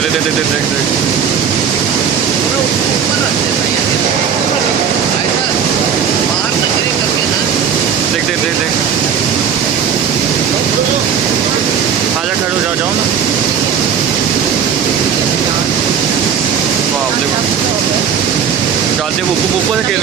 पहले, देख देख देख देख देख। देख देख देख देख। आजा खड़े हो, जाओ जाओ ना। वाह देखो, डालते ऊपर ऊपर से खेल।